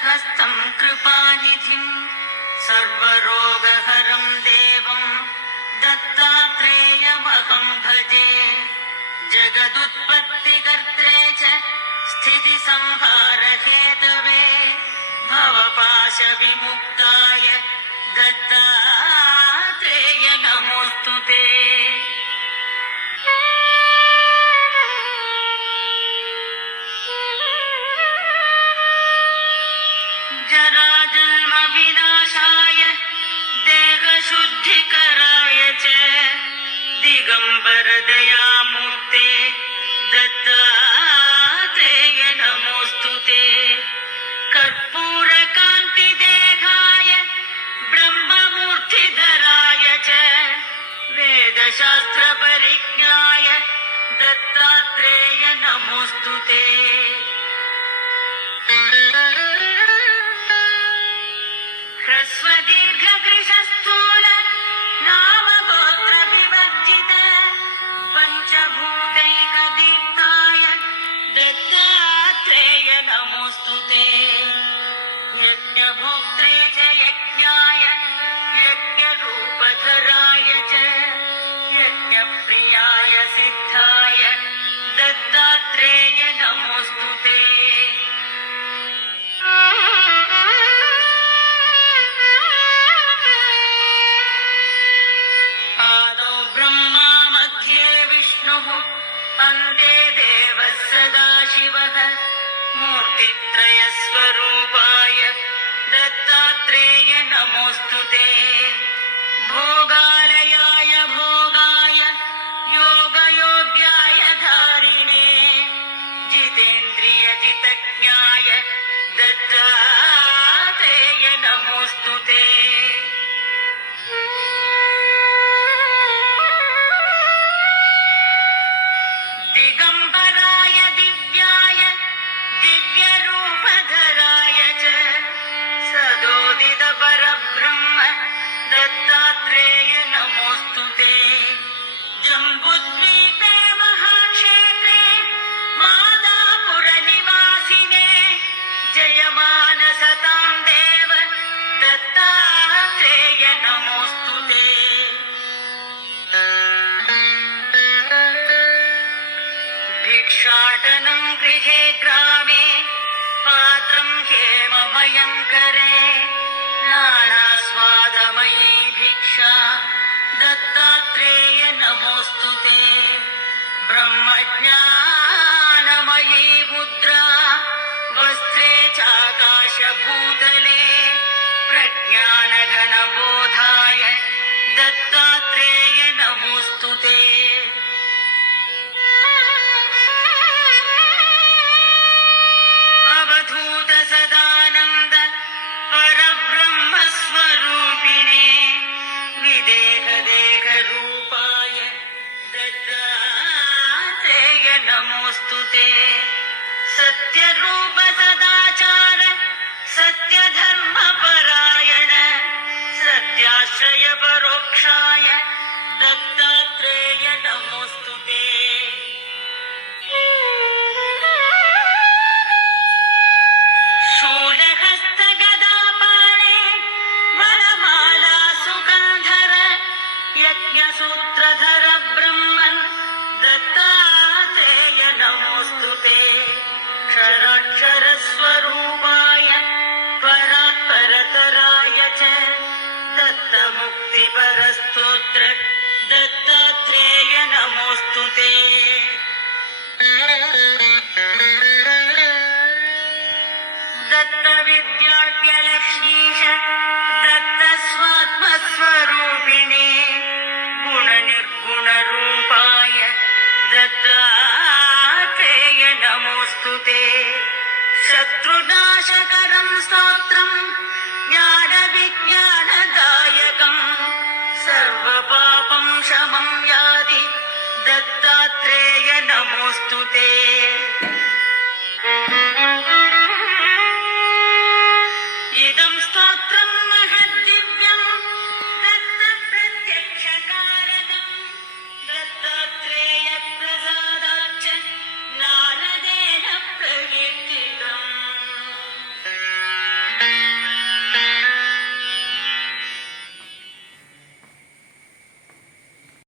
शूलहस्तं कृपानिधिम् सर्वरोगहरं दत्तात्रेयमहं भजे। जगदुत्पत्तिकर्त्रे च स्थितिसंहारहेतवे भवपाशविमुक्ताय दत्तात्रेय नमोऽस्तु ते। दिगम्बरदयामूर्ते दत्तात्रेय नमोऽस्तु ते। कर्पूरकान्तिदेहाय ब्रह्ममूर्तिधराय च वेदशास्त्रपरिज्ञाय दत्तात्रेय नमोऽस्तु ते ह्रस्वदीर्घकृशस्थूल मूर्तित्रयस्वरूपाय दत्तात्रेय नमोऽस्तु ते। भोगालयाय भोगाय योगयोग्याय धारिणे। जितेन्द्रियजितज्ञाय दत्तात्रेय नमोऽस्तु ते भिक्षाटनं गृहे ग्रामे पात्रं हेममयं करे। नानास्वादमयी भिक्षा दत्तात्रेय नमोऽस्तु ते। ब्रह्मज्ञानमयी मुद्रा वस्त्रे चाकाशभूतले प्रज्ञानघनबोधाय दत्तात्रेय derruba. दत्तविद्याज्ञलक्ष्मीश दत्तस्वात्मस्वरूपिणे गुणनिर्गुणरूपाय दत्तात्रेय नमोऽस्तु ते। शत्रुनाशकरं स्तोत्रम् स्तुते